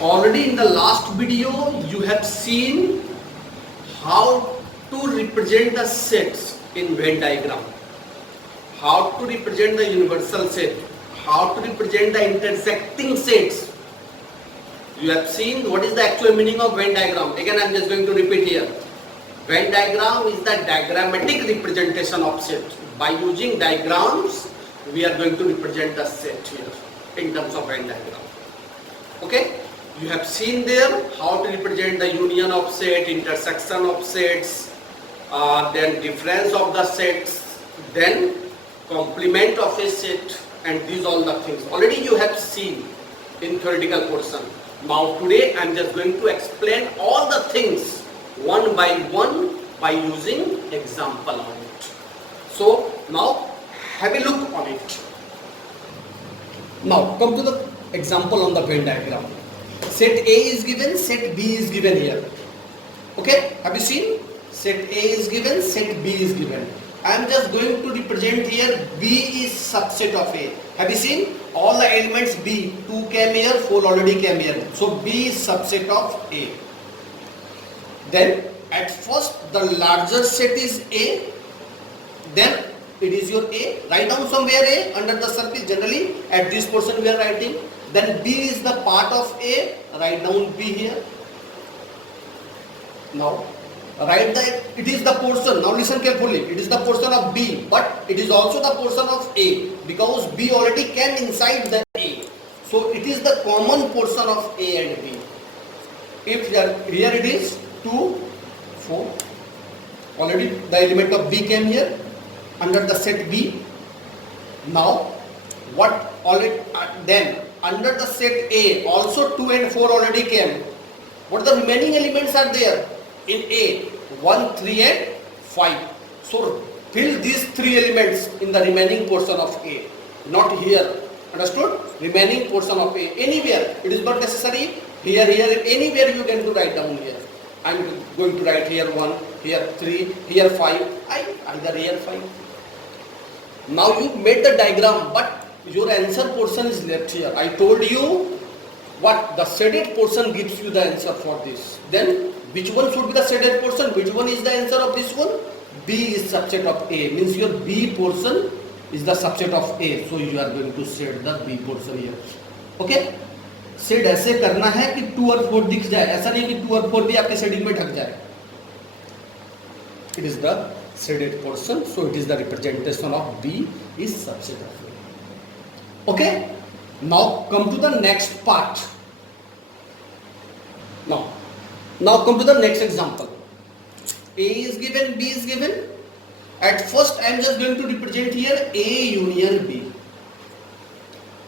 Already in the last video you have seen how to represent the sets in Venn diagram, how to represent the universal set, how to represent the intersecting sets. You have seen what is the actual meaning of Venn diagram. Again I am just going to repeat here. Venn diagram is the diagrammatic representation of set. By using diagrams we are going to represent the set here in terms of Venn diagram. Okay, you have seen there how to represent the union of set, intersection of sets, then difference of the sets, then complement of a set, and these all the things already you have seen in theoretical portion. Now today I am just going to explain all the things one by one by using example on it. So now have a look on it. Now come to the example on the Venn diagram. Set A is given, set B is given here. Okay, have you seen? Set A is given, set B is given. I am just going to represent here B is subset of A. Have you seen? All the elements B, 2 came here, 4 already came here. So B is subset of A. Then at first the larger set is A, then it is your A. Write down somewhere A under the surface. Generally at this portion we are writing. Then B is the part of A. Write down B here. Now write that it is the portion. Now listen carefully. It is the portion of B, but it is also the portion of A because B already came inside the A. So it is the common portion of A and B. If here it is 2, 4. Already the element of B came here under the set B. Now what already then under the set A also 2 and 4 already came. What the remaining elements are there in A? 1, 3 and 5. So fill these 3 elements in the remaining portion of A, not here. Understood? Remaining portion of A. Anywhere. It is not necessary here, anywhere you can to write down here. I am going to write here 1, here 3, here 5. Either here 5. Now you made the diagram, but your answer portion is left here. I told you what the shaded portion gives you the answer for this. Then which one should be the shaded portion? Which one is the answer of this one? B is subset of A. Means your B portion is the subset of A. So you are going to shade the B portion here. Okay? Shade ऐसे करना है कि 2 और 4 दिख जाए. ऐसा नहीं कि 2 और 4 भी आपके शेडिंग में ढक जाए. It is the shaded portion. So it is the representation of B is subset of A. Okay? Now come to the next part. Now come to the next example. A is given, B is given. At first I am just going to represent here A union B.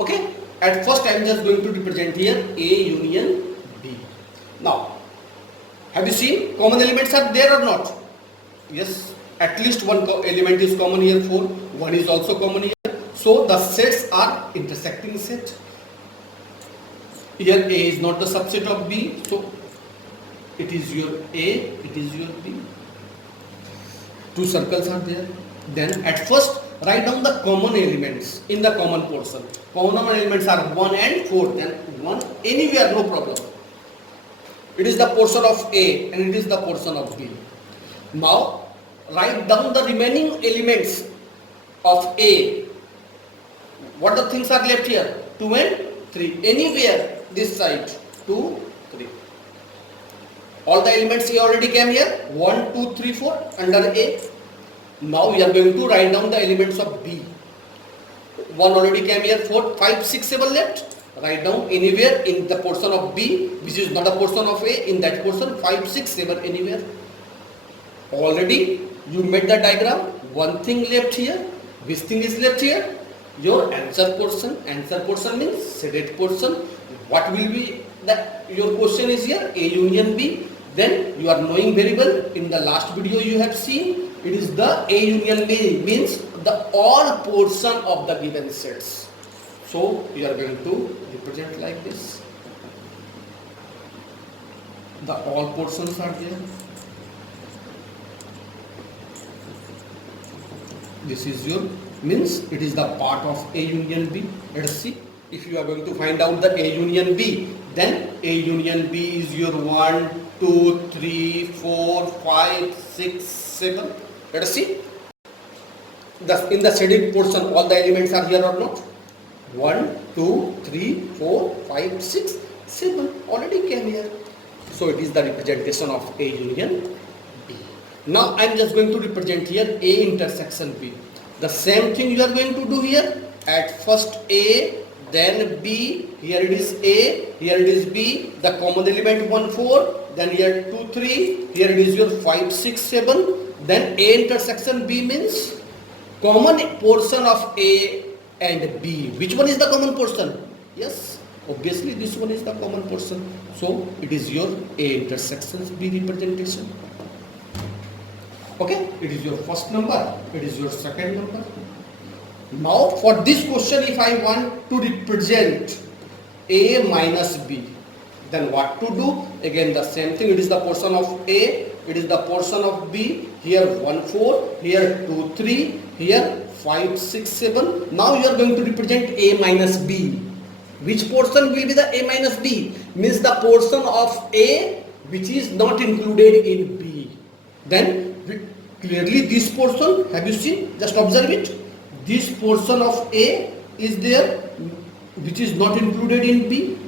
Okay? At first I am just going to represent here A union B. Now, have you seen common elements are there or not? Yes, at least one element is common here, 4. 1 is also common here. So the sets are intersecting set. Here A is not the subset of B. So it is your A, it is your B. 2 circles are there. Then at first write down the common elements in the common portion. Common elements are 1 and 4. Then 1 anywhere, no problem. It is the portion of A and it is the portion of B. Now write down the remaining elements of A. What the things are left here? 2 and 3. Anywhere this side 2, 3. All the elements A already came here. 1, 2, 3, 4 under A. Now we are going to write down the elements of B. 1 already came here, 4, 5, 6, 7 left. Write down anywhere in the portion of B, which is not a portion of A, in that portion 5, 6, 7 anywhere. Already you made the diagram. One thing left here. Which thing is left here? Your answer portion. Answer portion means shaded portion. What will be that? Your question is here A union B. Then you are knowing very well. In the last video you have seen, it is the A union B means the all portion of the given sets. So you are going to represent like this. The all portions are there. This is your means it is the part of A union B. Let us see. If you are going to find out the A union B, Then A union B is your 1, 2, 3, 4, 5, 6, 7. Let us see. In the shaded portion, all the elements are here or not? 1, 2, 3, 4, 5, 6, 7 already came here. So it is the representation of A union B. Now I am just going to represent here A intersection B. The same thing you are going to do here. At first A, then B, here it is A, here it is B, the common element 1, 4, then here 2, 3, here it is your 5, 6, 7, then A intersection B means common portion of A and B. Which one is the common portion? Yes, obviously this one is the common portion. So it is your A intersections B representation. Okay, it is your first number, it is your second number. Now for this question, if I want to represent A minus B, then what to do? Again the same thing, it is the portion of A, it is the portion of B, here 1, 4, here 2, 3, here 5, 6, 7. Now you are going to represent A minus B. Which portion will be the A minus B? Means the portion of A which is not included in B. Then clearly this portion, have you seen? Just observe it. This portion of A is there which is not included in B.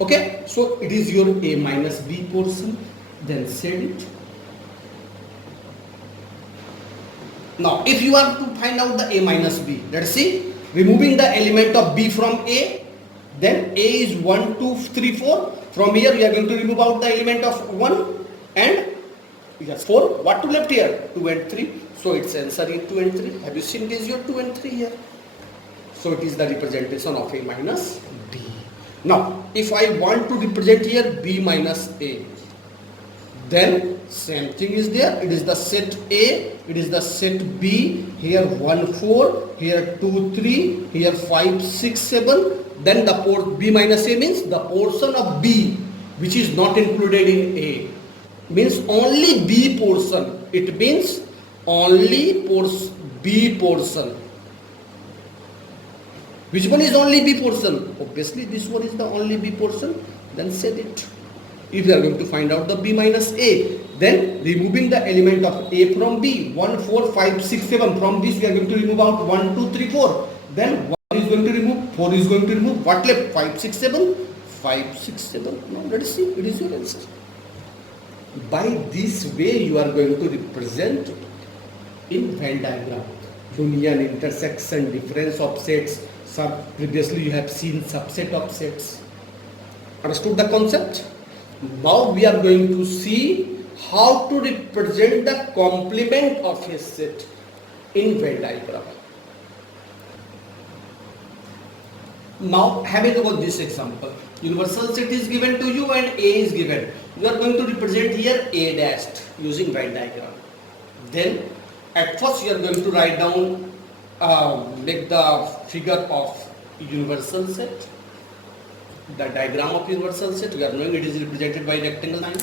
Okay, so it is your A minus B portion. Then set it. Now if you want to find out the A minus B, let's see. Removing the element of B from A, then A is 1, 2, 3, 4. From here we are going to remove out the element of 1 and yes, 4. What to left here? 2 and 3. So its answer is 2 and 3. Have you seen this? Your 2 and 3 here. So it is the representation of A minus B. Now if I want to represent here B minus A, then same thing is there. It is the set A, it is the set B. Here 1, 4, here 2, 3, here 5, 6, 7. Then the port B minus A means the portion of B which is not included in A. Means only B portion. It means only B portion. Which one is only B portion? Obviously this one is the only B portion. Then set it. If you are going to find out the B minus A, then removing the element of A from B, 1, 4, 5, 6, 7. From this we are going to remove out 1, 2, 3, 4. Then 1 is going to remove, 4 is going to remove. What left? 5, 6, 7. 5, 6, 7. Now let us see. It is your answer. By this way you are going to represent in Venn diagram. Union, intersection, difference of sets. Previously you have seen subset of sets. Understood the concept? Now we are going to see how to represent the complement of a set in Venn diagram. Now have a look at this example. Universal set is given to you and A is given. You are going to represent here A dashed using Venn diagram. Then at first you are going to write down, make the figure of universal set. The diagram of universal set, we are knowing it is represented by rectangle line.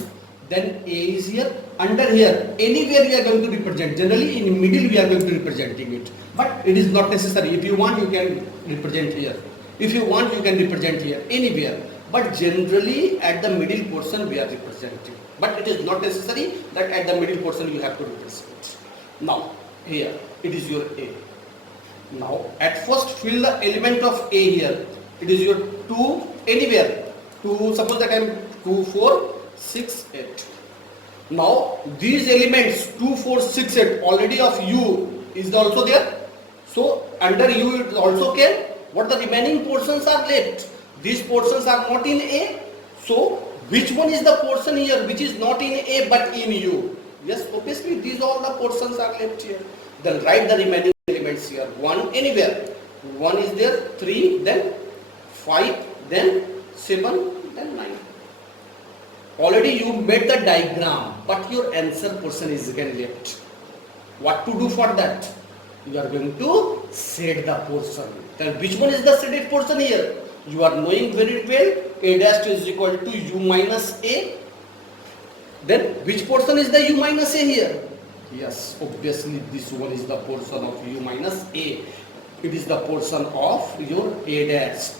Then A is here. Under here, anywhere we are going to represent. Generally in middle we are going to representing it. But it is not necessary. If you want, you can represent here. If you want, you can represent here. Anywhere. But generally at the middle portion we are representing. But it is not necessary that at the middle portion you have to represent. Now here it is your A. Now at first fill the element of A here. It is your 2 anywhere. 2, suppose that I am 2, 4, 6, 8. Now these elements 2, 4, 6, 8 already of U is also there. So under U it also came. What the remaining portions are left? These portions are not in A. So which one is the portion here which is not in A but in U? Yes, obviously these all the portions are left here. Then write the remaining elements here. 1 anywhere. 1 is there, 3, then 5, then 7, then 9. Already you made the diagram, but your answer portion is again left. What to do for that? You are going to set the portion. Then which one is the shaded portion here? You are knowing very well, A dash is equal to U minus A. Then which portion is the U minus A here? Yes, obviously this one is the portion of U minus A. It is the portion of your A dash.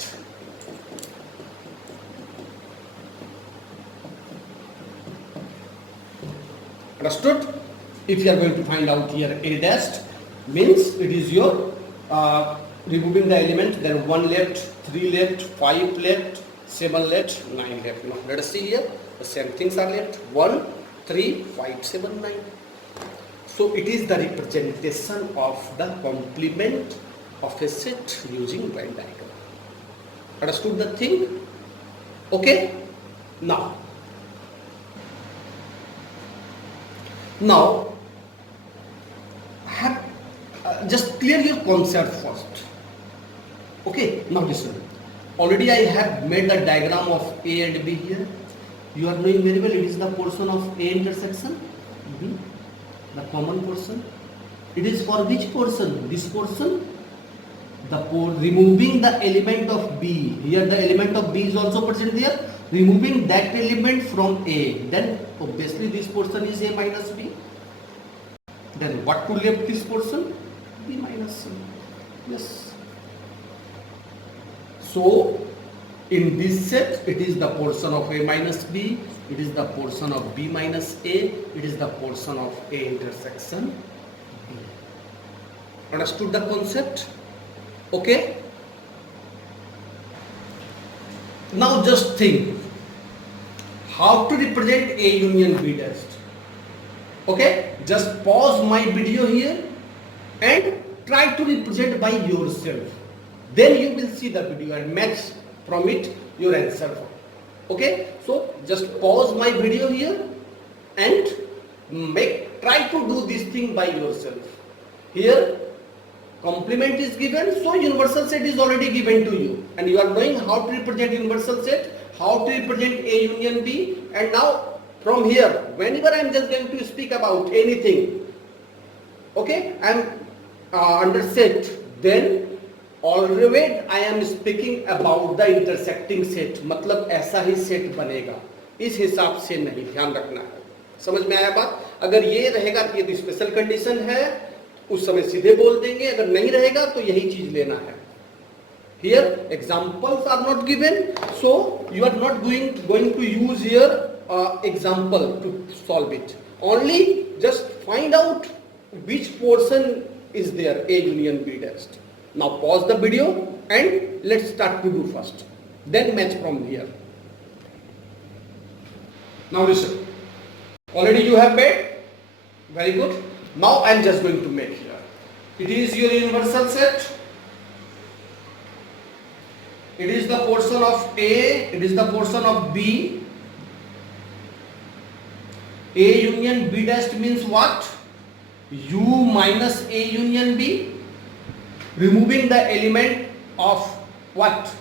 Understood? If you are going to find out here A dash means it is your removing the element, then 1 left, 3 left, 5 left, 7 left, 9 left. Now let us see here, the same things are left, 1, 3, 5, 7, 9. So it is the representation of the complement of a set using Venn diagram. Understood the thing? Okay? Now have just clear your concept first. Okay, now listen. Already I have made the diagram of A and B here. You are knowing very well it is the portion of A intersection B, the common portion. It is for which portion? This portion. Removing the element of B. Here the element of B is also present here. Removing that element from A. Then obviously this portion is A minus B. Then what to left this portion? B minus C. Yes. So in this set it is the portion of A minus B. It is the portion of B minus A. It is the portion of A intersection B. Understood the concept? Okay? Now just think how to represent A union B dash. Okay? Just pause my video here and try to represent by yourself. Then you will see the video and match from it your answer. Okay? So just pause my video here and try to do this thing by yourself. Here complement is given, so universal set is already given to you, and you are knowing how to represent universal set, how to represent A union B. And now from here, whenever I am just going to speak about anything, okay, I am under set, then already I am speaking about the intersecting set. मतलब ऐसा ही set बनेगा, इस हिसाब से नहीं, ध्यान रखना है. समझ में आया बात? अगर ये रहेगा कि ये स्पेशल कंडीशन है, उस समय सीधे बोल देंगे, अगर नहीं रहेगा तो यही चीज लेना है. Here examples are not given, so you are not going to use here example to solve it. Only just find out which portion is there, A union B dash. Now pause the video and let's start to do first, then match from here. Now listen, already you have made, very good. Now I am just going to make here. It is your universal set. It is the portion of A. It is the portion of B. A union B dash means what? U minus A union B. Removing the element of what?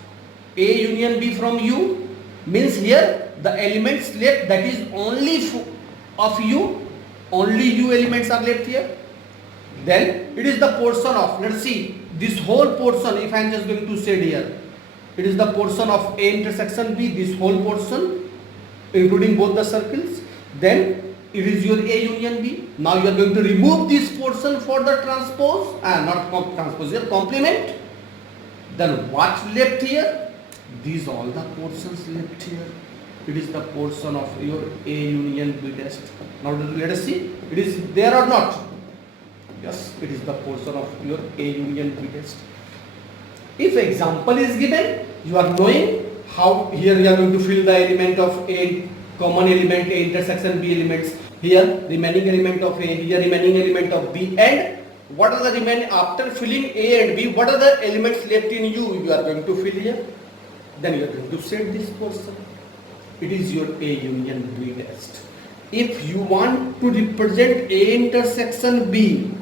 A union B from U means here the elements left, that is only of U. Only U elements are left here. Then it is the portion of, let's see, this whole portion, if I am just going to say here, it is the portion of A intersection B, this whole portion, including both the circles. Then it is your A union B. Now you are going to remove this portion for the transpose, not transpose, here complement. Then what left here? These all the portions left here. It is the portion of your A union B dash. Now let us see, it is there or not? Yes, it is the portion of your A union B dash. If example is given, you are knowing how here you are going to fill the element of A, common element A intersection B elements. Here remaining element of A, here remaining element of B, and what are the remaining after filling A and B? What are the elements left in U? You are going to fill here. Then you are going to set this portion. It is your A union B dash. If you want to represent A intersection B,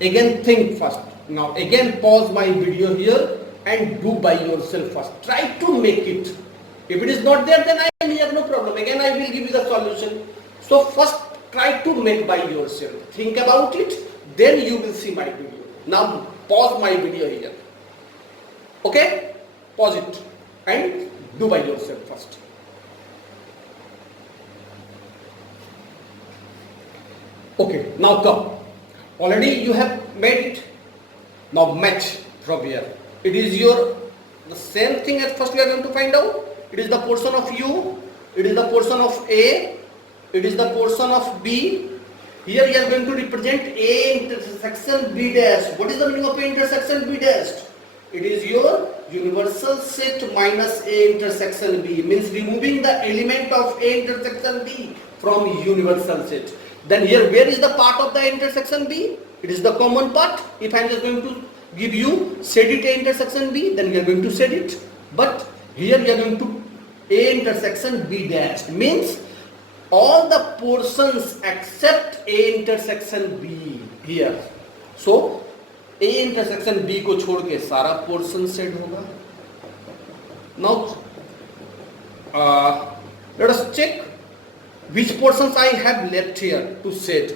again think first. Now again pause my video here and do by yourself first. Try to make it. If it is not there, then I am here, no problem. Again I will give you the solution. So first try to make by yourself. Think about it, then you will see my video. Now pause my video here. Okay? Pause it and do by yourself first. Okay, now come. Already you have made it. Now match from here. It is the same thing as first we are going to find out. It is the portion of U. It is the portion of A. it is the portion of B. Here you are going to represent A intersection B dash. What is the meaning of A intersection B dash? It is your universal set minus A intersection B, means removing the element of A intersection B from universal set. Then here, where is the part of the intersection B? It is the common part. If I am just going to give you set it A intersection B, then we are going to set it. But here we are going to A intersection B dash, means all the portions except A intersection B here. So A intersection B को छोड़ के सारा portion set होगा. Now let us check which portions I have left here to set.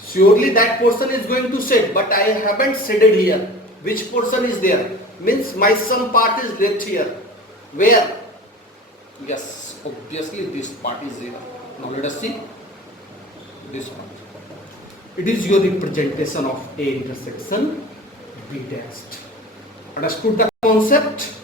Surely that portion is going to set, but I haven't shaded here. Which portion is there? Means my some part is left here. Where? Yes, obviously this part is there. Now let us see this part. It is your representation of A intersection B dash. Understood the concept?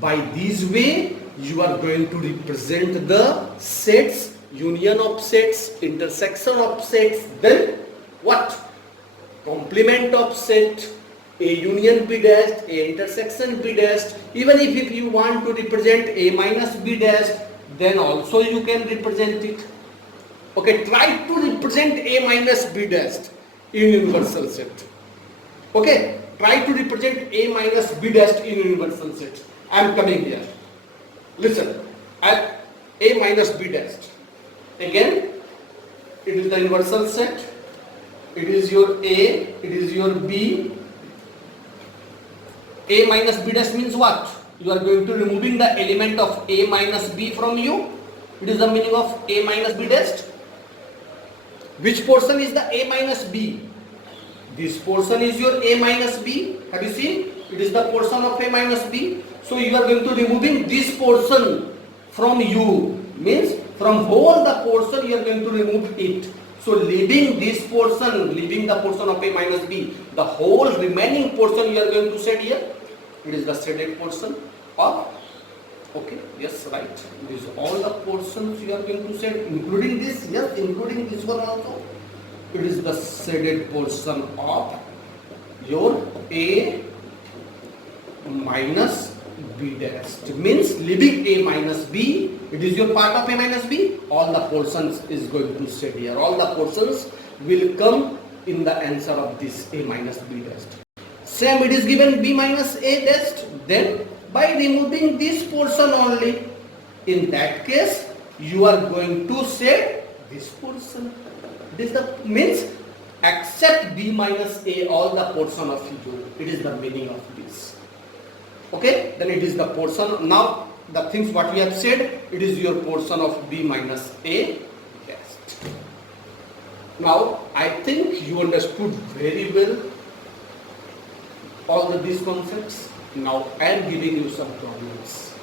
By this way, you are going to represent the sets, union of sets, intersection of sets, then what? Complement of set, A union B dash, A intersection B dash. Even if you want to represent A minus B dash, then also you can represent it. Okay, try to represent A minus B dash in universal set. Okay, try to represent A minus B dash in universal set. I am coming here. Listen, at A minus B dash. Again, it is the universal set. It is your A, it is your B. A minus B dash means what? You are going to removing the element of A minus B from you. It is the meaning of A minus B dash. Which portion is the A minus B? This portion is your A minus B. Have you seen? It is the portion of A minus B. So you are going to removing this portion from you. Means from whole the portion you are going to remove it. So leaving this portion, leaving the portion of A minus B, the whole remaining portion you are going to set here. It is the shaded portion of, okay, yes, right. These all the portions you are going to set, including this, yes, including this one also. It is the shaded portion of your A minus B dash. It means leaving A minus B, it is your part of A minus B, all the portions is going to set here. All the portions will come in the answer of this A minus B dash. Same, it is given B minus A dash. Then by removing this portion only, in that case you are going to set this portion. This the means except B minus A, all the portion of U. It is the meaning of this. Okay, then it is the portion. Now the things what we have said, it is your portion of B minus A. Yes. Now I think you understood very well all these concepts. Now I am giving you some problems,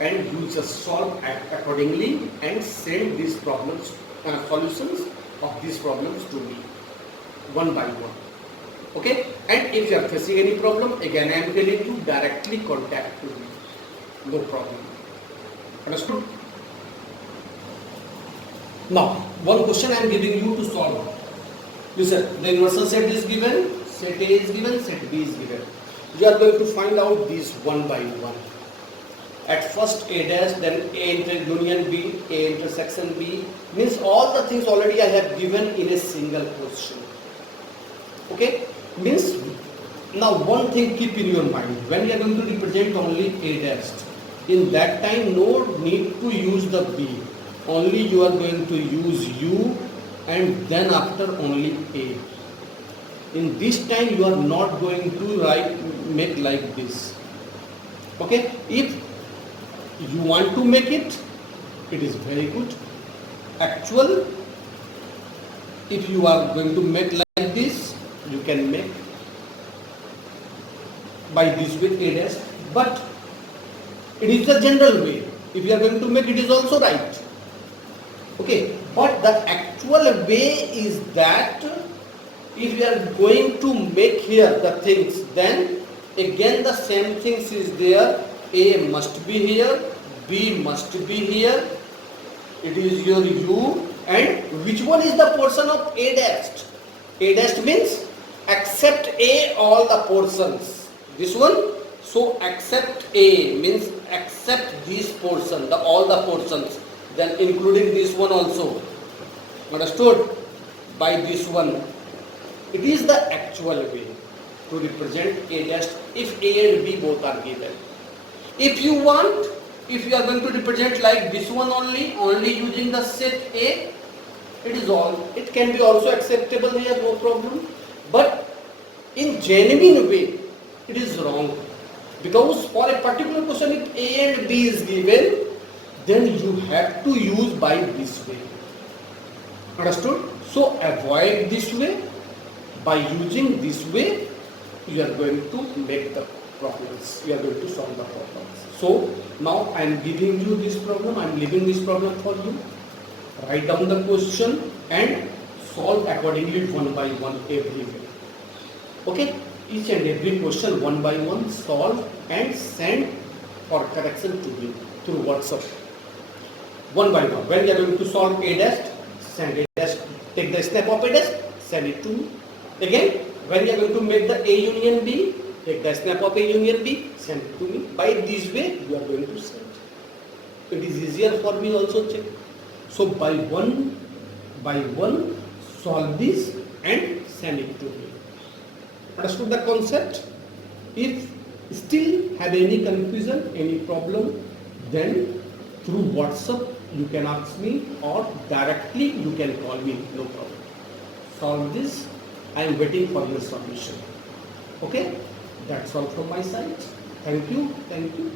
and you just solve accordingly and send these problems, solutions of these problems to me one by one. Okay, and if you are facing any problem, again I am telling you, directly contact me. No problem. Understood? Now one question I am giving you to solve. Listen, the universal set is given, set A is given, set B is given. You are going to find out these one by one. At first A dash, then A union B, A intersection B, means all the things already I have given in a single question. Okay, means now one thing keep in your mind, when you are going to represent only A dash, in that time no need to use the B, only you are going to use U and then after only A. In this time you are not going to make like this. Okay, if you want to make it, it is very good. Actual, if you are going to make like this, you can make by this way A dash, but it is the general way. If you are going to make, it is also right. Okay, but the actual way is that if you are going to make here the things, then again the same things is there. A must be here, B must be here, It is your U, and which one is the portion of A dash? A dash means accept A all the portions. This one. So accept A means accept this portion, all the portions, then including this one also. Understood? By this one. It is the actual way to represent A dash if A and B both are given. If you want, if you are going to represent like this one only using the set A, it is all. It can be also acceptable here, no problem. But in genuine way, it is wrong. Because for a particular question, if A and B is given, then you have to use by this way. Understood? So avoid this way. By using this way, you are going to make the problems. You are going to solve the problems. So now I am giving you this problem. I am leaving this problem for you. Write down the question and solve accordingly one by one every way. Okay? Each and every question one by one solve and send for correction to me through WhatsApp. One by one. When you are going to solve A dash, send A dash. Take the snap of A dash, send it to me. Again, when you are going to make the A union B, take the snap of A union B, send it to me. By this way, you are going to send. It is easier for me also check. So by one, solve this and send it to me. Understood the concept? If still have any confusion, any problem, then through WhatsApp you can ask me or directly you can call me, no problem. Solve this. I am waiting for your submission. Okay? That's all from my side. Thank you. Thank you.